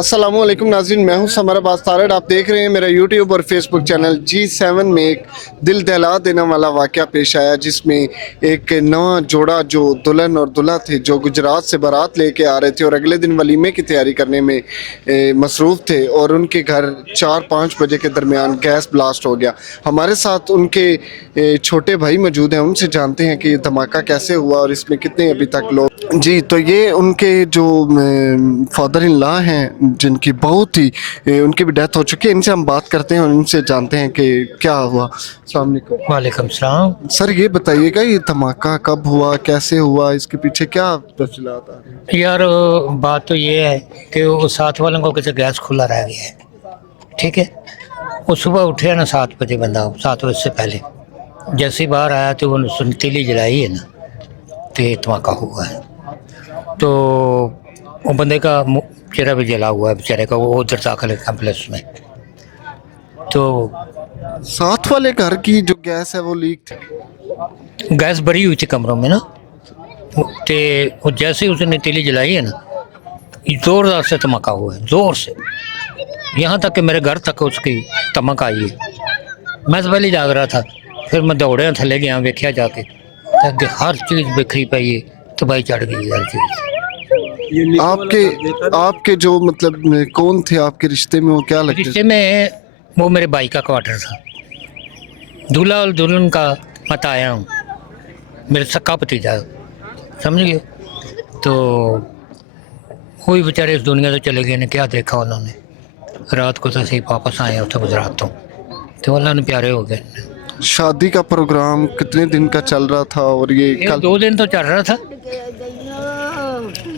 अस्सलामुअलैकुम नाज़रीन, मैं हूं समर अब्बास तारड़। आप देख रहे हैं मेरा यूट्यूब और फेसबुक चैनल G7 में एक दिल दहला देने वाला वाक़या पेश आया, जिसमें एक नवा जोड़ा जो दुल्हन और दूल्हा थे, जो गुजरात से बारात लेके आ रहे थे और अगले दिन वलीमे की तैयारी करने में मसरूफ़ थे, और उनके घर 4-5 बजे के दरमियान गैस ब्लास्ट हो गया। हमारे साथ उनके छोटे भाई मौजूद हैं, उनसे जानते हैं कि ये धमाका कैसे हुआ और इसमें कितने अभी तक लोग। जी, तो ये उनके जो फादर इन लॉ हैं, जिनकी बहुत ही उनकी भी डेथ हो चुकी है, इनसे हम बात करते हैं और इनसे जानते हैं कि क्या हुआ। अस्सलाम वालेकुम। वालेकुम सलाम। सर, ये बताइएगा ये धमाका कब हुआ, कैसे हुआ, इसके पीछे क्या तफसीलात आ रही हैं? यार बात तो ये है कि वो साथ वालों को किसी गैस खुला रह गया है, ठीक है। वो सुबह उठे ना 7 बजे, बंदा 7 बजे से पहले जैसे ही बाहर आया तो वो तीली जलाई है ना, तो ये धमाका हुआ है। तो वो बंदे का चेहरा भी जला हुआ है बेचारे का, वो उधर दाखिल है कम्प्लेक्स में। तो साथ वाले घर की जो गैस है वो लीक थी। गैस भरी हुई थी कमरों में ना, तो वो जैसे ही उसने तीली जलाई है ना, जोरदार से धमाका हुआ है, जोर से, यहाँ तक कि मेरे घर तक उसकी धमक आई है। मैं तो पहले जाग रहा था, फिर मैं दौड़े थले गया, वेख्या जाके ताकि हर चीज़ बिखरी पई है, तबाही चढ़ गई हर चीज़। आपके जो मतलब कौन थे आपके रिश्ते में, वो क्या लगते रिश्ते में वो मेरे भाई का क्वार्टर था, दूल्हा और दुल्हन का मत आया हूँ, मेरे सक्का भतीजा, समझ गए। तो वही बेचारे इस दुनिया से चले गए ने, क्या देखा उन्होंने। रात को तो सही वापस आए उठे गुजरात तो अल्लाह ने प्यारे हो गए। शादी का प्रोग्राम कितने दिन का चल रहा था और ये कल 2 दिन तो चल रहा था।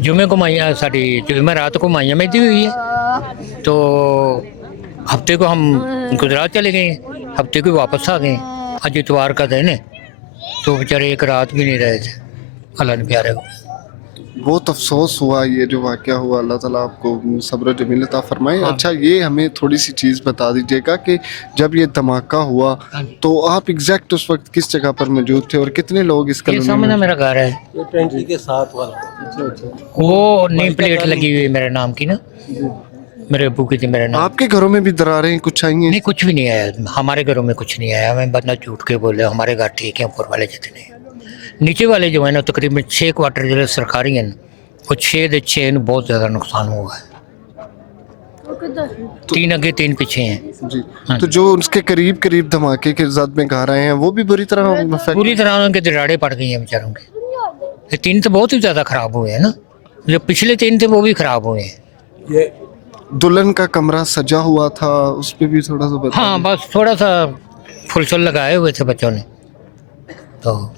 जुमे को माइया साड़ी, जुमे रात को माइया में दी हुई है, तो हफ्ते को हम गुजरात चले गए, हफ्ते को वापस आ गए। आज इतवार का दिन है, तो बेचारे एक रात भी नहीं रहे थे, अल्लाह ने प्यारे हो। बहुत अफसोस हुआ ये जो वाक़या हुआ। अल्लाह ताला आपको सब्र जमील अता फरमाए। अच्छा, ये हमें थोड़ी सी चीज़ बता दीजिएगा कि जब ये धमाका हुआ तो आप एग्जैक्ट उस वक्त किस जगह पर मौजूद थे और कितने लोग इस ये कॉलोनी सामने में? मेरा घर है, ये पेंट्री के साथ वाला। वो नेम प्लेट लगी हुई है मेरे नाम की ना, मेरे अबू की थी मेरे नाम। आपके घरों में भी दरारें कुछ आई हैं? नहीं, कुछ भी नहीं आया हमारे घरों में, कुछ नहीं आया। मैं बंदा झूठ के बोले, हमारे घर ठीक है, ऊपर वाले जितने, नीचे वाले जो है ना तकरीबन 6 क्वार्टर जो सरकारी हैं, वो 6 दे 6 बहुत ज़्यादा नुकसान हुआ है। 3 आगे 3 पीछे हैं जी। हाँ। तो जो उसके करीब करीब धमाके के जद में घर आए हैं वो भी बुरी तरह affect- पूरी तरह उनके दराड़े पड़ गई हैं बेचारों के। ये 3 तो बहुत ही ज़्यादा ख़राब हुए हैं ना, जो पिछले 3 थे वो भी ख़राब हुए हैं। ये दुल्हन का कमरा सजा हुआ था, उस पर भी थोड़ा सा बता हाँ, बस थोड़ा सा फुलशुल लगाए हुए थे बच्चों ने, तो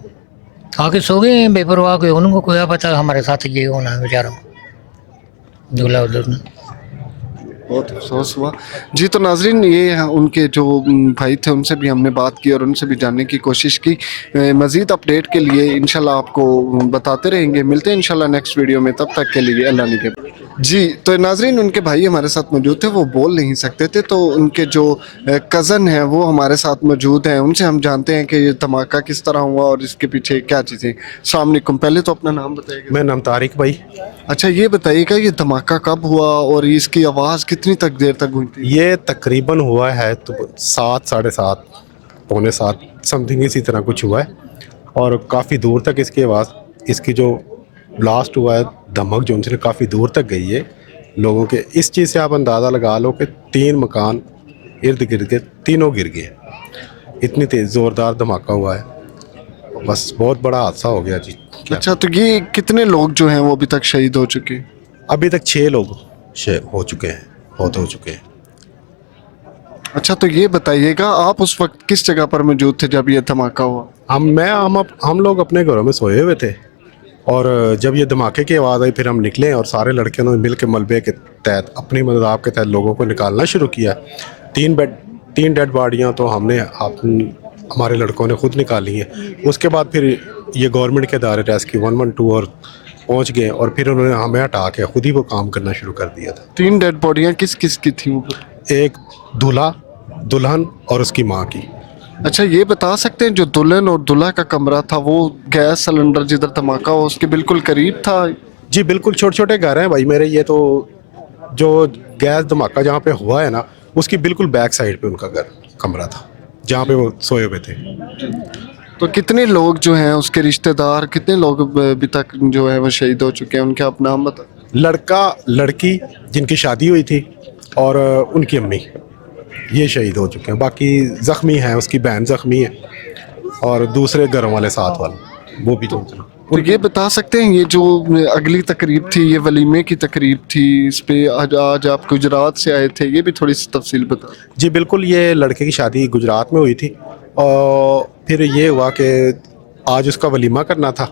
आके सो गए हैं बेपरवाह के। उनको क्या पता हमारे साथ ये होना है बेचारों को, दूल्हा और दुल्हन। बहुत अफसोस हुआ। जी, तो नाजरीन, ये उनके जो भाई थे उनसे भी हमने बात की और उनसे भी जानने की कोशिश की। मज़ीद अपडेट के लिए इंशाल्लाह आपको बताते रहेंगे। मिलते हैं इंशाल्लाह नेक्स्ट वीडियो में, तब तक के लिए अल्लाह निगहबान। जी, तो नाजरीन, उनके भाई हमारे साथ मौजूद थे, वो बोल नहीं सकते थे, तो उनके जो कज़न हैं वो हमारे साथ मौजूद हैं। उनसे हम जानते हैं कि ये धमाका किस तरह हुआ और इसके पीछे क्या चीज़ें। अस्सलाम वालेकुम। पहले तो अपना नाम बताइएगा। मेरा नाम तारिक भाई। अच्छा, ये बताइएगा ये धमाका कब हुआ और इसकी आवाज़ कितनी तक देर तक हुई थी? ये तकरीबन हुआ है तो 7, 7:30, पौने 7 समथिंग इसी तरह कुछ हुआ है, और काफ़ी दूर तक इसकी आवाज़, इसकी जो ब्लास्ट हुआ है, धमक जो उनसे काफ़ी दूर तक गई है लोगों के। इस चीज़ से आप अंदाज़ा लगा लो कि 3 मकान इर्द गिर्द के तीनों गिर गए, इतनी तेज़ ज़ोरदार धमाका हुआ है। बस बहुत बड़ा हादसा हो गया जी। अच्छा, तो ये कितने लोग जो हैं वो अभी तक शहीद हो चुके हैं? अभी तक 6 लोग हो चुके हैं, बहुत हो चुके हैं। अच्छा, तो ये बताइएगा आप उस वक्त किस जगह पर मौजूद थे जब ये धमाका हुआ? हम लोग अपने घरों में सोए हुए थे, और जब ये धमाके की आवाज़ आई फिर हम निकले, और सारे लड़कियों ने मिल के मलबे के तहत अपनी मदद के तहत लोगों को निकालना शुरू किया। 3 डेड बॉडियाँ तो हमारे लड़कों ने खुद निकाली हैं। उसके बाद फिर ये गवर्नमेंट के इदारे रेस्क्यू 112 और पहुंच गए, और फिर उन्होंने हमें हटा के खुद ही वो काम करना शुरू कर दिया था। 3 डेड बॉडियाँ किस किस की थी? एक दूल्हा, दुल्हन और उसकी माँ की। अच्छा, ये बता सकते हैं जो दुल्हन और दूल्हा का कमरा था वो गैस सिलेंडर जिधर धमाका हो उसके बिल्कुल करीब था? जी बिल्कुल, छोटे छोटे घर हैं भाई मेरे, ये तो जो गैस धमाका जहाँ पे हुआ है ना, उसकी बिल्कुल बैक साइड पे उनका घर कमरा था जहाँ पे वो सोए हुए थे। तो कितने लोग जो हैं उसके रिश्तेदार, कितने लोग अभी तक जो है वो शहीद हो चुके हैं, उनके आप नाम बता। लड़का लड़की जिनकी शादी हुई थी और उनकी अम्मी, ये शहीद हो चुके हैं। बाकी ज़ख्मी हैं, उसकी बहन ज़ख्मी है और दूसरे घरों वाले साथ वाले वो भी तो तो ये बता सकते हैं ये जो अगली तकरीब थी, ये वलीमे की तकरीब थी, इस पे आज आप गुजरात से आए थे, ये भी थोड़ी सी तफसील बता। जी बिल्कुल, ये लड़के की शादी गुजरात में हुई थी और फिर ये हुआ कि आज उसका वलीमा करना था,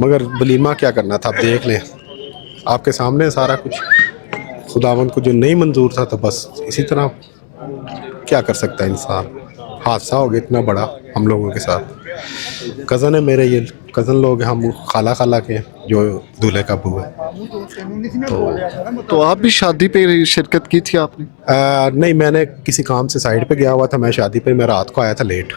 मगर वलीमा क्या करना था आप देख लें, आपके सामने है सारा कुछ। खुदावंद को जो नहीं मंजूर था तो बस इसी तरह क्या कर सकता है इंसान। हादसा हो गया इतना बड़ा हम लोगों के साथ। कज़न है मेरे, ये कज़न लोग हैं, हम खाला खाला के जो दूल्हे का बहू है। तो आप भी शादी पे शिरकत की थी आपने? नहीं, मैंने किसी काम से साइड पे गया हुआ था, मैं शादी पे, मैं रात को आया था लेट,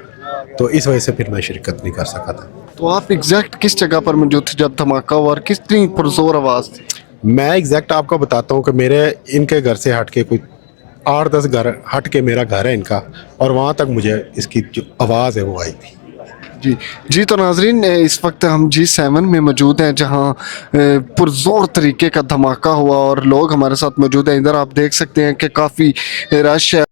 तो इस वजह से फिर मैं शिरकत नहीं कर सका था। तो आप एग्जैक्ट किस जगह पर मौजूद थे जब धमाका हुआ और कितनी पुरजोर आवाज़ थी? मैं एग्जैक्ट आपको बताता हूँ कि मेरे इनके घर से हट के कोई 8-10 घर हट के मेरा घर है इनका, और वहाँ तक मुझे इसकी जो आवाज़ है वो आई थी। जी जी। तो नाजरीन, इस वक्त हम G7 में मौजूद हैं जहां पुरजोर तरीके का धमाका हुआ और लोग हमारे साथ मौजूद हैं। इधर आप देख सकते हैं कि काफ़ी रश है।